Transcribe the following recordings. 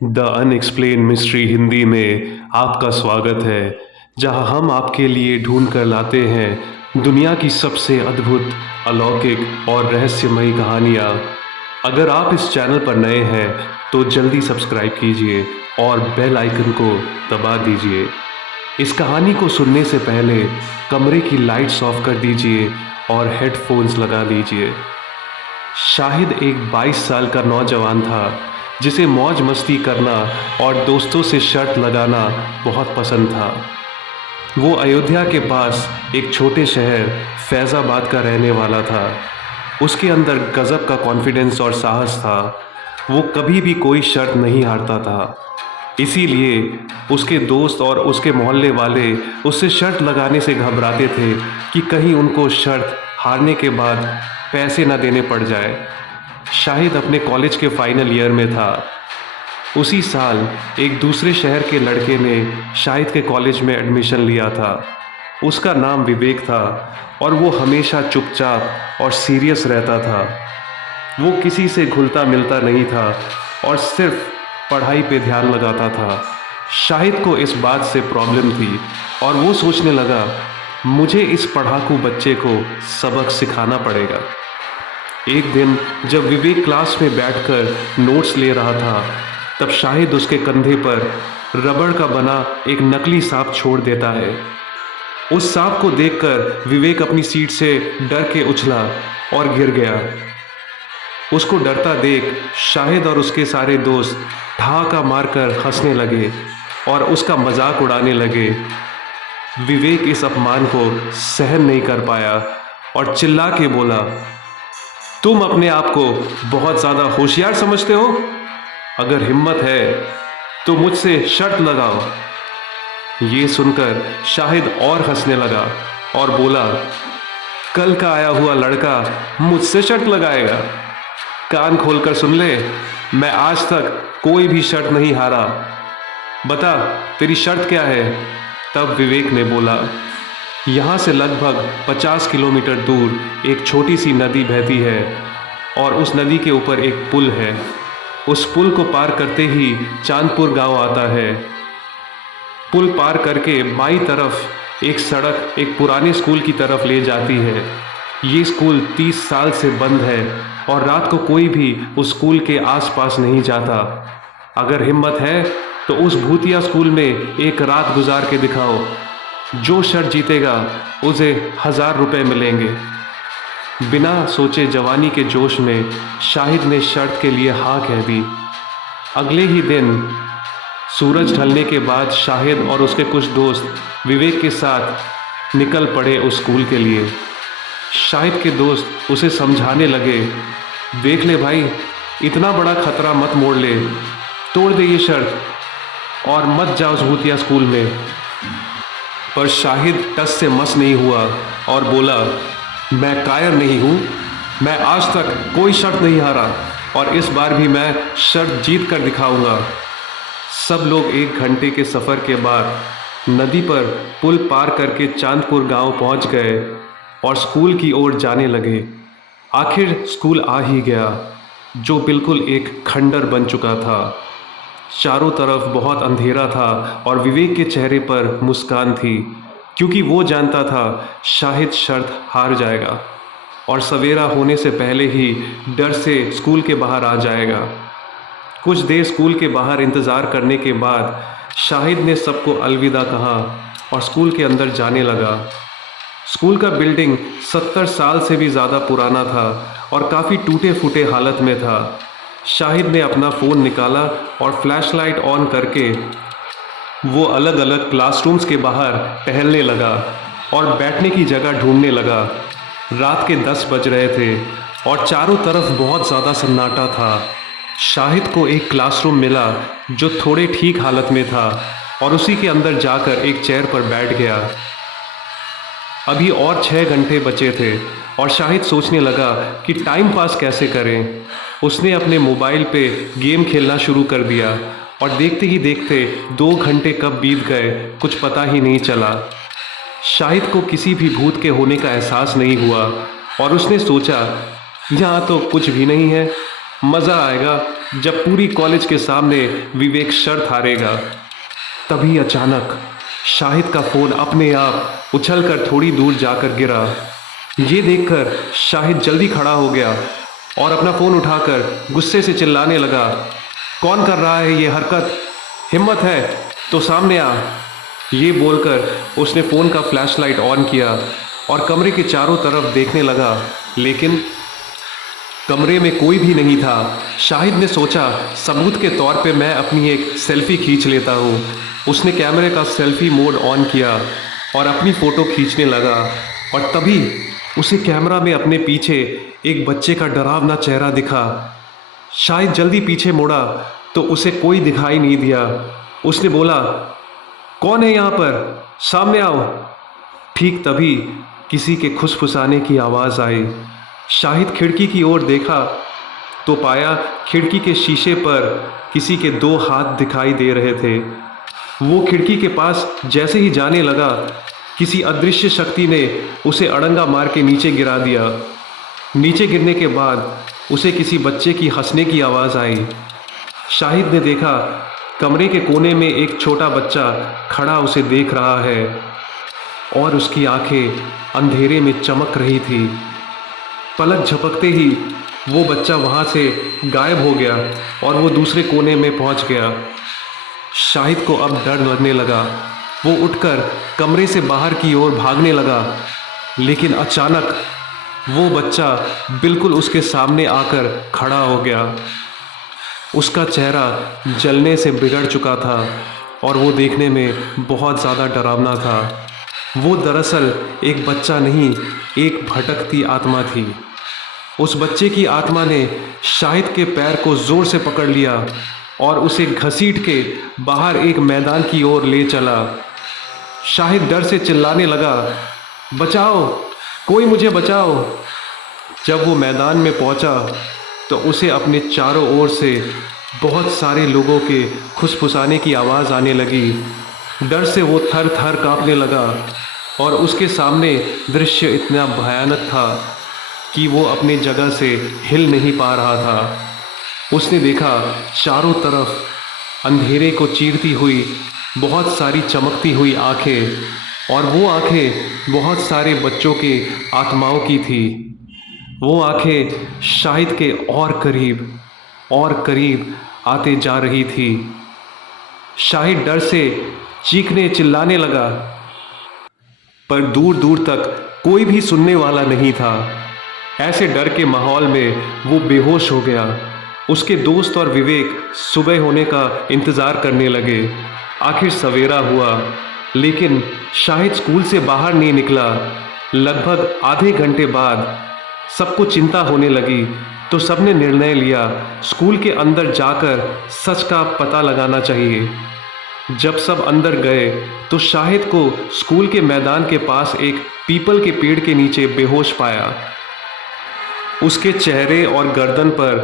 The unexplained mystery Hindi में आपका स्वागत है, जहां हम आपके लिए ढूंढ कर लाते हैं दुनिया की सबसे अद्भुत, अलौकिक और रहस्यमयी कहानियां। अगर आप इस चैनल पर नए हैं तो जल्दी सब्सक्राइब कीजिए और बेल आइकन को दबा दीजिए। इस कहानी को सुनने से पहले कमरे की लाइट्स ऑफ कर दीजिए और हेडफोन्स लगा लीजिए। शाहिद एक 22 साल का नौजवान था जिसे मौज मस्ती करना और दोस्तों से शर्त लगाना बहुत पसंद था। वो अयोध्या के पास एक छोटे शहर फैज़ाबाद का रहने वाला था। उसके अंदर गज़ब का कॉन्फिडेंस और साहस था। वो कभी भी कोई शर्त नहीं हारता था। इसीलिए उसके दोस्त और उसके मोहल्ले वाले उससे शर्त लगाने से घबराते थे कि कहीं उनको शर्त हारने के बाद पैसे न देने पड़ जाए। शाहिद अपने कॉलेज के फाइनल ईयर में था। उसी साल एक दूसरे शहर के लड़के ने शाहिद के कॉलेज में एडमिशन लिया था। उसका नाम विवेक था और वो हमेशा चुपचाप और सीरियस रहता था। वो किसी से घुलता मिलता नहीं था और सिर्फ पढ़ाई पे ध्यान लगाता था। शाहिद को इस बात से प्रॉब्लम थी और वो सोचने लगा, मुझे इस पढ़ाकू बच्चे को सबक सिखाना पड़ेगा। एक दिन जब विवेक क्लास में बैठकर नोट्स ले रहा था, तब शाहिद उसके कंधे पर रबड़ का बना एक नकली सांप छोड़ देता है। उस सांप को देखकर विवेक अपनी सीट से डर के उछला और गिर गया। उसको डरता देख शाहिद और उसके सारे दोस्त ठहाका मारकर हंसने लगे और उसका मजाक उड़ाने लगे। विवेक इस अपमान को सहन नहीं कर पाया और चिल्ला के बोला, तुम अपने आप को बहुत ज़्यादा होशियार समझते हो? अगर हिम्मत है तो मुझसे शर्त लगाओ। ये सुनकर शाहिद और हंसने लगा और बोला, कल का आया हुआ लड़का मुझसे शर्त लगाएगा? कान खोलकर सुन ले, मैं आज तक कोई भी शर्त नहीं हारा। बता, तेरी शर्त क्या है? तब विवेक ने बोला, यहाँ से लगभग 50 किलोमीटर दूर एक छोटी सी नदी बहती है और उस नदी के ऊपर एक पुल है। उस पुल को पार करते ही चांदपुर गांव आता है। पुल पार करके बाईं तरफ एक सड़क एक पुराने स्कूल की तरफ ले जाती है। ये स्कूल 30 साल से बंद है और रात को कोई भी उस स्कूल के आसपास नहीं जाता। अगर हिम्मत है तो उस भूतिया स्कूल में एक रात गुजार के दिखाओ। जो शर्त जीतेगा उसे 1000 रुपये मिलेंगे। बिना सोचे जवानी के जोश में शाहिद ने शर्त के लिए हाँ कह दी। अगले ही दिन सूरज ढलने के बाद शाहिद और उसके कुछ दोस्त विवेक के साथ निकल पड़े उस स्कूल के लिए। शाहिद के दोस्त उसे समझाने लगे, देख ले भाई, इतना बड़ा खतरा मत मोड़ ले, तोड़ दे ये शर्त और मत जा उस भूतिया स्कूल में। पर शाहिद टस से मस नहीं हुआ और बोला, मैं कायर नहीं हूँ, मैं आज तक कोई शर्त नहीं हारा और इस बार भी मैं शर्त जीत कर दिखाऊंगा। सब लोग 1 घंटे के सफ़र के बाद नदी पर पुल पार करके चांदपुर गांव पहुंच गए और स्कूल की ओर जाने लगे। आखिर स्कूल आ ही गया, जो बिल्कुल एक खंडर बन चुका था। चारों तरफ बहुत अंधेरा था और विवेक के चेहरे पर मुस्कान थी, क्योंकि वो जानता था शाहिद शर्त हार जाएगा और सवेरा होने से पहले ही डर से स्कूल के बाहर आ जाएगा। कुछ देर स्कूल के बाहर इंतज़ार करने के बाद शाहिद ने सबको अलविदा कहा और स्कूल के अंदर जाने लगा। स्कूल का बिल्डिंग 70 साल से भी ज़्यादा पुराना था और काफ़ी टूटे फूटे हालत में था। शाहिद ने अपना फ़ोन निकाला और फ्लैशलाइट ऑन करके वो अलग अलग क्लासरूम्स के बाहर टहलने लगा और बैठने की जगह ढूंढने लगा। रात के 10 बज रहे थे और चारों तरफ बहुत ज़्यादा सन्नाटा था। शाहिद को एक क्लासरूम मिला जो थोड़े ठीक हालत में था और उसी के अंदर जाकर एक चेयर पर बैठ गया। अभी और 6 घंटे बचे थे और शाहिद सोचने लगा कि टाइम पास कैसे करें। उसने अपने मोबाइल पे गेम खेलना शुरू कर दिया और देखते ही देखते 2 घंटे कब बीत गए कुछ पता ही नहीं चला। शाहिद को किसी भी भूत के होने का एहसास नहीं हुआ और उसने सोचा, यहाँ तो कुछ भी नहीं है, मज़ा आएगा जब पूरी कॉलेज के सामने विवेक शर्त हारेगा। तभी अचानक शाहिद का फ़ोन अपने आप उछलकर थोड़ी दूर जाकर गिरा। ये देखकर शाहिद जल्दी खड़ा हो गया और अपना फ़ोन उठाकर गुस्से से चिल्लाने लगा, कौन कर रहा है ये हरकत? हिम्मत है तो सामने आ। ये बोलकर उसने फ़ोन का फ्लैशलाइट ऑन किया और कमरे के चारों तरफ देखने लगा, लेकिन कमरे में कोई भी नहीं था। शाहिद ने सोचा, सबूत के तौर पे मैं अपनी एक सेल्फ़ी खींच लेता हूँ। उसने कैमरे का सेल्फ़ी मोड ऑन किया और अपनी फ़ोटो खींचने लगा, और तभी उसे कैमरा में अपने पीछे एक बच्चे का डरावना चेहरा दिखा। शाहिद जल्दी पीछे मुड़ा तो उसे कोई दिखाई नहीं दिया। उसने बोला, कौन है यहाँ पर? सामने आओ। ठीक तभी किसी के खुसफुसाने की आवाज़ आई। शाहिद खिड़की की ओर देखा तो पाया खिड़की के शीशे पर किसी के 2 हाथ दिखाई दे रहे थे। वो खिड़की के पास जैसे ही जाने लगा, किसी अदृश्य शक्ति ने उसे अड़ंगा मार के नीचे गिरा दिया। नीचे गिरने के बाद उसे किसी बच्चे की हंसने की आवाज़ आई। शाहिद ने देखा कमरे के कोने में एक छोटा बच्चा खड़ा उसे देख रहा है और उसकी आंखें अंधेरे में चमक रही थी। पलक झपकते ही वो बच्चा वहाँ से गायब हो गया और वो दूसरे कोने में पहुँच गया। शाहिद को अब डर लगने लगा। वो उठकर कमरे से बाहर की ओर भागने लगा, लेकिन अचानक वो बच्चा बिल्कुल उसके सामने आकर खड़ा हो गया। उसका चेहरा जलने से बिगड़ चुका था और वो देखने में बहुत ज़्यादा डरावना था। वो दरअसल एक बच्चा नहीं, एक भटकती आत्मा थी। उस बच्चे की आत्मा ने शाहिद के पैर को ज़ोर से पकड़ लिया और उसे घसीट के बाहर एक मैदान की ओर ले चला। शाहिद डर से चिल्लाने लगा, बचाओ, कोई मुझे बचाओ। जब वो मैदान में पहुंचा तो उसे अपने चारों ओर से बहुत सारे लोगों के खुसफुसाने की आवाज़ आने लगी। डर से वो थर थर काँपने लगा और उसके सामने दृश्य इतना भयानक था कि वो अपने जगह से हिल नहीं पा रहा था। उसने देखा चारों तरफ अंधेरे को चीरती हुई बहुत सारी चमकती हुई आँखें, और वो आँखें बहुत सारे बच्चों के आत्माओं की थी। वो आँखें शाहिद के और करीब आते जा रही थी। शाहिद डर से चीखने चिल्लाने लगा, पर दूर दूर तक कोई भी सुनने वाला नहीं था। ऐसे डर के माहौल में वो बेहोश हो गया। उसके दोस्त और विवेक सुबह होने का इंतज़ार करने लगे। आखिर सवेरा हुआ, लेकिन शाहिद स्कूल से बाहर नहीं निकला। लगभग आधे घंटे बाद सबको चिंता होने लगी, तो सबने निर्णय लिया स्कूल के अंदर जाकर सच का पता लगाना चाहिए। जब सब अंदर गए तो शाहिद को स्कूल के मैदान के पास एक पीपल के पेड़ के नीचे बेहोश पाया। उसके चेहरे और गर्दन पर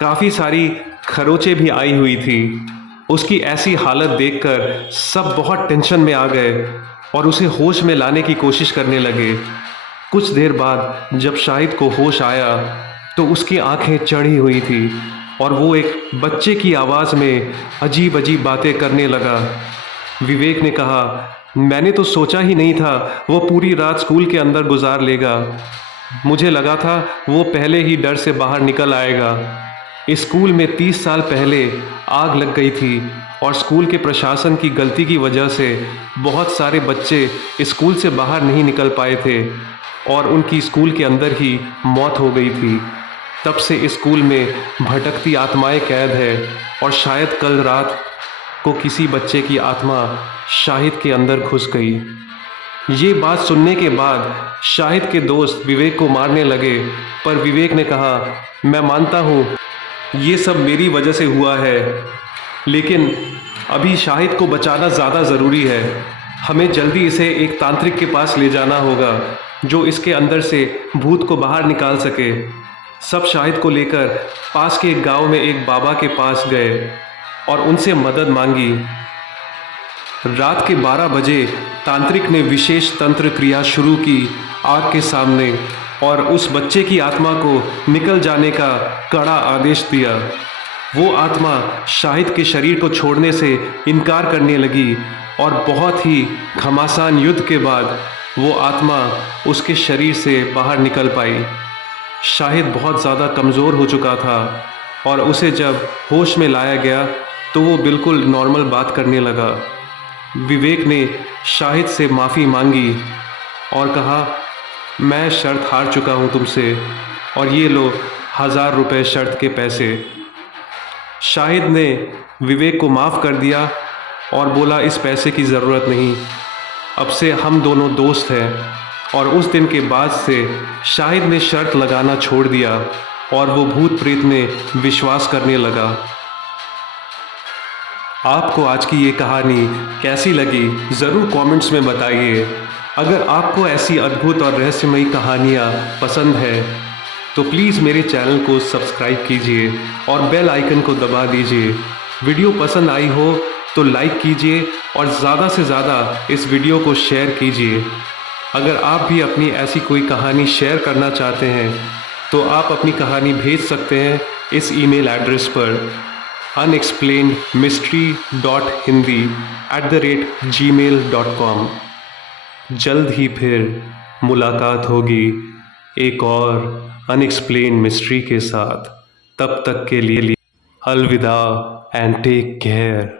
काफ़ी सारी खरोंचें भी आई हुई थी। उसकी ऐसी हालत देखकर सब बहुत टेंशन में आ गए और उसे होश में लाने की कोशिश करने लगे। कुछ देर बाद जब शाहिद को होश आया तो उसकी आंखें चढ़ी हुई थी और वो एक बच्चे की आवाज़ में अजीब अजीब बातें करने लगा। विवेक ने कहा, मैंने तो सोचा ही नहीं था वो पूरी रात स्कूल के अंदर गुजार लेगा। मुझे लगा था वो पहले ही डर से बाहर निकल आएगा। इस स्कूल में 30 साल पहले आग लग गई थी और स्कूल के प्रशासन की गलती की वजह से बहुत सारे बच्चे स्कूल से बाहर नहीं निकल पाए थे और उनकी स्कूल के अंदर ही मौत हो गई थी। तब से इस स्कूल में भटकती आत्माएं कैद है और शायद कल रात को किसी बच्चे की आत्मा शाहिद के अंदर घुस गई। ये बात सुनने के बाद शाहिद के दोस्त विवेक को मारने लगे, पर विवेक ने कहा, मैं मानता हूँ ये सब मेरी वजह से हुआ है, लेकिन अभी शाहिद को बचाना ज़्यादा ज़रूरी है। हमें जल्दी इसे एक तांत्रिक के पास ले जाना होगा जो इसके अंदर से भूत को बाहर निकाल सके। सब शाहिद को लेकर पास के एक गांव में एक बाबा के पास गए और उनसे मदद मांगी। रात के 12 बजे तांत्रिक ने विशेष तंत्र क्रिया शुरू की आग के सामने और उस बच्चे की आत्मा को निकल जाने का कड़ा आदेश दिया। वो आत्मा शाहिद के शरीर को छोड़ने से इनकार करने लगी और बहुत ही घमासान युद्ध के बाद वो आत्मा उसके शरीर से बाहर निकल पाई। शाहिद बहुत ज़्यादा कमज़ोर हो चुका था और उसे जब होश में लाया गया तो वो बिल्कुल नॉर्मल बात करने लगा। विवेक ने शाहिद से माफ़ी मांगी और कहा, मैं शर्त हार चुका हूँ तुमसे और ये लो 1000 रुपये शर्त के पैसे। शाहिद ने विवेक को माफ़ कर दिया और बोला, इस पैसे की ज़रूरत नहीं, अब से हम दोनों दोस्त हैं। और उस दिन के बाद से शाहिद ने शर्त लगाना छोड़ दिया और वो भूत प्रेत में विश्वास करने लगा। आपको आज की ये कहानी कैसी लगी ज़रूर कमेंट्स में बताइए। अगर आपको ऐसी अद्भुत और रहस्यमयी कहानियाँ पसंद है तो प्लीज़ मेरे चैनल को सब्सक्राइब कीजिए और बेल आइकन को दबा दीजिए। वीडियो पसंद आई हो तो लाइक कीजिए और ज़्यादा से ज़्यादा इस वीडियो को शेयर कीजिए। अगर आप भी अपनी ऐसी कोई कहानी शेयर करना चाहते हैं तो आप अपनी कहानी भेज सकते हैं इस ईमेल एड्रेस पर unexplainedmystery.hindi@gmail.com। जल्द ही फिर मुलाकात होगी एक और अनएक्सप्लेन मिस्ट्री के साथ। तब तक के लिए अलविदा एंड टेक केयर।